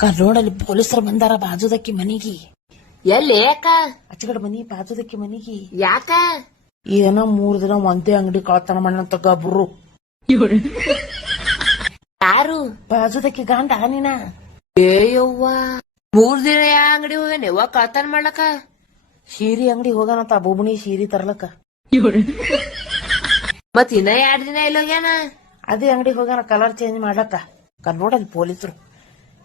ಅಕ್ಕ ನೋಡಲ್ಲಿ ಪೊಲೀಸರು ಬಂದಾರ ಬಾಜುದಕ್ಕಿ ಮನಿಗಿ. ಎಲ್ಲಿ ಯಾಕ ಅಚ್ಚಗಡೆ ಮನಿ ಬಾಜುದಕ್ಕಿ ಮನಿಗಿ. ಯಾಕ? ಏನೋ ಮೂರ್ ದಿನ ಒಂದೇ ಅಂಗಡಿ ಕಳ್ತನ ಮಾಡಂತ ಗಬ್ರು ಯಾರು? ಬಾಜುದಕ್ಕಿ ಗಂಡ ನೀನ ಏಯವ್ವ ಮೂರ್ ದಿನ ಯಾ ಅಂಗಡಿ ಹೋಗ್ಯಾನ? ಯವ್ವ ಕಳತನ ಮಾಡ್ಲಕ ಸೀರಿ ಅಂಗಡಿ ಹೋಗಾನಂತ ಬೊಬ್ಬಣಿ ಸೀರಿ ತರ್ಲಕ್ಕ. ಮತ್ ಇನ್ನ ಎರಡ್ ದಿನ ಇಲ್ಲ ಹೋಗ್ಯಾನ? ಅದೇ ಅಂಗಡಿ ಹೋಗ್ಯಾನ ಕಲರ್ ಚೇಂಜ್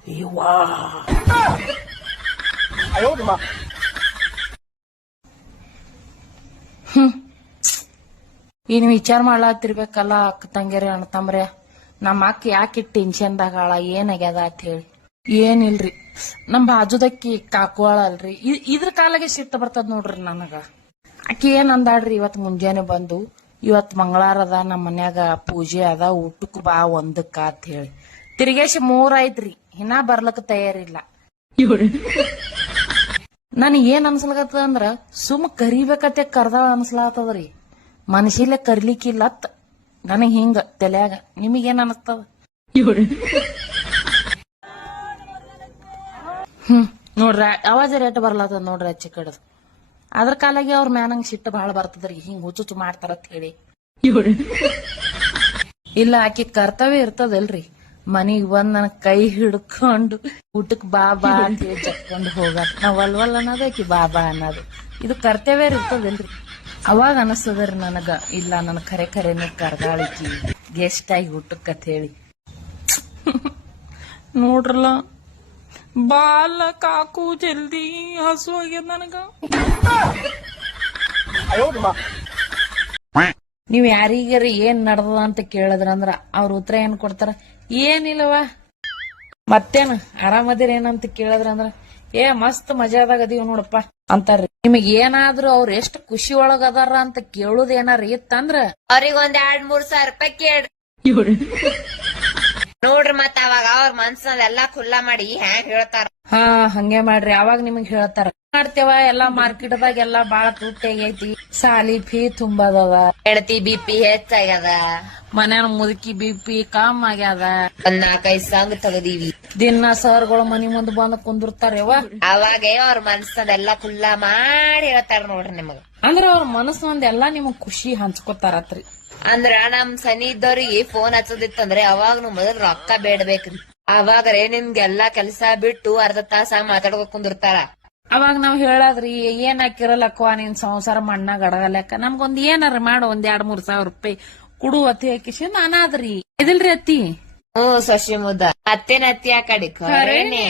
ಮಾಡ್ಲಕ್ಕ ಅಕ್ಕ ನೋಡಲ್ಲಿ ಪೊಲೀಸರು ಅಯ್ಯವ್ವಾ ಹ್ಮ್. ಇನ್ ವಿಚಾರ ಮಾಡ್ಲಾತಿರ್ಬೇಕಲ್ಲ ಅಕ್ಕ ತಂಗಿರಿ ಅಣ್ಣ ತಮ್ರೆ ನಮ್ಮ ಅಕ್ಕ ಯಾಕೆ ಟೆನ್ಷನ್ದಾಗ ಆಳ? ಏನಾಗ್ಯದ ಅಂತ ಹೇಳಿ. ಏನಿಲ್ರಿ. ನಮ್ ಬಾಜುದಕ್ಕಿ ಕಾಕುವಾಳಲ್ರಿ ಇದ್ರ ಕಾಲಾಗೆ ಸಿಟ್ಟು ಬರ್ತದ ನೋಡ್ರಿ ನನಗ. ಆಕಿ ಏನ್ ಅಂದಾಡ್ರಿ ಇವತ್ ಮುಂಜಾನೆ ಬಂದು ಇವತ್ ಮಂಗಳಾರ ಅದ ನಮ್ಮ ಮನ್ಯಾಗ ಪೂಜೆ ಅದ ಊಟಕ್ ಬಾ ಒಂದಕ್ಕ ಅಂತ ಹೇಳಿ. ತಿರ್ಗೇಶ್ ಮೂರ್ ಐತ್ರಿ ಇನ್ನ ಬರ್ಲಕ್ ತಯಾರಿಲ್ಲ. ನನ್ ಏನ್ ಅನ್ಸ್ಲಕತ್ತದ ಅಂದ್ರ ಸುಮ್ ಕರಿಬೇಕತ್ತೆ ಕರ್ದಾಳ ಅನ್ಸ್ಲಾತದ್ರಿ ಮನಸಿಲೆ ಕರ್ಲಿಕ್ಕಿಲ್ಲತ್ ನನಗ್ ಹಿಂಗ ತಲ್ಯಾಗ. ನಿಮಗೇನ್ ಅನಸ್ತದ? ಹ್ಮ್ ನೋಡ್ರಿ ಅವಾಜ ರೇಟ್ ಬರ್ಲಾತದ ನೋಡ್ರಿ ಅಚ್ಚಿ ಕಡದ್. ಅದ್ರ ಕಾಲಾಗಿ ಅವ್ರ ಮ್ಯಾನಂಗ್ ಸಿಟ್ಟು ಬಹಳ ಬರ್ತದ್ರಿ ಹಿಂಗ್ ಹುಚ್ಚುಚ್ಚು ಮಾಡ್ತಾರತ್ ಹೇಳಿ. ಇಲ್ಲ ಆಕಿ ಕರ್ತವ್ಯ ಇರ್ತದಲ್ರಿ. ಮನಿಗ್ ಬಂದ್ ನನ್ ಕೈ ಹಿಡ್ಕೊಂಡು ಊಟಕ್ ಬಾ ಬಾ ಅಂತ ಹೇಳಿ ಜಕ್ಕೊಂಡ್ ಹೋಗಾಕ ನಾವ್ ವಲ್ವಲ್ ಅನ್ನೋದಕ್ಕೆ ಬಾ ಬಾ ಅನ್ನೋದು. ಇದು ಕರ್ತವ್ಯ ಇರ್ತದಲ್ರಿ. ಅವಾಗ ಅನಸ್ತದ್ರಿ ನನಗ. ಇಲ್ಲ ನನ್ ಕರೆ ಕರೆನೇ ಕರ್ದಾಳಿಕಿ. ಗೆಸ್ಟ್ ಆಗಿ ಊಟಕ್ ಅಂತ ಹೇಳಿ. ನೋಡ್ರಲ್ಲ. ಬಾಲ ಕಾಕು ಜಲ್ದಿ ಹಸು ಆಗ್ಯದ ನನಗ. ನೀವ್ ಯಾರಿಗಾರ ಏನ್ ನಡ್ದದ ಅಂತ ಕೇಳಿದ್ರ ಅಂದ್ರ ಅವ್ರ ಉತ್ತರ ಏನ್ ಕೊಡ್ತಾರ? ಏನಿಲ್ಲವ ಮತ್ತೇನ ಆರಾಮದಿರ ಏನಂತ ಕೇಳಿದ್ರ ಅಂದ್ರ ಏ ಮಸ್ತ್ ಮಜಾದಾಗ ಅದೀವ್ ನೋಡಪ್ಪ ಅಂತಾರ್ರಿ. ನಿಮಗ್ ಏನಾದ್ರು ಅವ್ರ ಎಷ್ಟ್ ಖುಷಿ ಒಳಗ ಅದಾರ ಅಂತ ಕೇಳುದ ಏನಾರ ಇತ್ತಂದ್ರ? ಅವ್ರಿಗ್ ಒಂದ್ ಎರಡ್ ಮೂರ್ ಸಾವಿರ ರೂಪಾಯಿ ಕೇಳ್ರಿ. ನೋಡ್ರಿ ಮತ್ತ ಅವಾಗ ಅವ್ರ ಮನ್ಸನ್ನೆಲ್ಲಾ ಖುಲ್ಲಾ ಮಾಡಿ ಹ್ಯಾಂಗ್ ಹೇಳ್ತಾರ. ಹಾ ಹಂಗೆ ಮಾಡ್ರಿ. ಅವಾಗ ನಿಮಗ್ ಹೇಳ್ತಾರ. ಮಾಡ್ತೇವ? ಎಲ್ಲಾ ಮಾರ್ಕೆಟ್ದಾಗ ಎಲ್ಲಾ ಬಾಳ ತುಟ್ಟಿ ಆಗೈತಿ. ಸಾಲಿ ಫೀ ತುಂಬದವ ಹೆಂಡತಿ ಬಿ ಪಿ ಹೆಚ್ಚಾಗ್ಯದ ಮನ್ಯಾನ ಮುದುಕಿ ಬಿ ಪಿ ಕಾಮ್ ಆಗ್ಯಾದ. ಒಂದ್ ನಾಲ್ಕೈದ್ ಸಾಂಗ್ ತಗದೀವಿ. ದಿನ ಸರ್ಗಳು ಮನಿ ಮುಂದ್ ಬಂದ್ ಕುಂದಿರ್ತಾರವ ಅವಾಗ ಅವ್ರ ಮನ್ಸದೆಲ್ಲಾ ಖುಲ್ಲಾ ಮಾಡಿ ಹೇಳ್ತಾರ ನೋಡ್ರಿ ನಿಮಗ. ಅಂದ್ರ ಅವ್ರ ಮನಸ್ಸು ಒಂದ್ ಎಲ್ಲಾ ನಿಮಗ್ ಖುಷಿ ಹಂಚ್ಕೊತಾರತ್ರಿ. ಅಂದ್ರ ನಮ್ ಸನಿ ಇದ್ದವ್ರಿಗೆ ಫೋನ್ ಹಚ್ಚೋದಿತ್ತಂದ್ರೆ ಅವಾಗ ಮೊದಲ್ ರೊಕ್ಕ ಬೇಡ್ಬೇಕ್ರಿ. ಅವಾಗ್ರೆ ನಿಮ್ಗೆಲ್ಲಾ ಕೆಲ್ಸ ಬಿಟ್ಟು ಅರ್ಧ ತಾಸ ಮಾತಾಡ್ಕೊ ಕುಂದಿರ್ತಾರ. ಅವಾಗ ನಾವ್ ಹೇಳದ್ರಿ ಏನ್ ಹಾಕಿರಲ್ಲಕ್ಕ ನಿನ್ ಸಂಸಾರ ಮಣ್ಣಾಗ ಅಡಗಲಕ್ಕ ನಮ್ಗೊಂದ್ ಏನಾರ ಮಾಡು ಒಂದ್ ಎರಡ್ ಮೂರ್ ಸಾವಿರ ರೂಪಾಯಿ. ಕುಡು ಅತಿ ಹಾಕಿಸಿ ನಾನಾದ್ರಿ ಇದಿಲ್ರಿ ಅತ್ತಿ? ಹ್ಮ್ ಸಸಿ ಮುದ್ದ ಅತ್ತೇನ ಅತ್ತಿ ಆ ಕಡೆ ಖರೇನೆ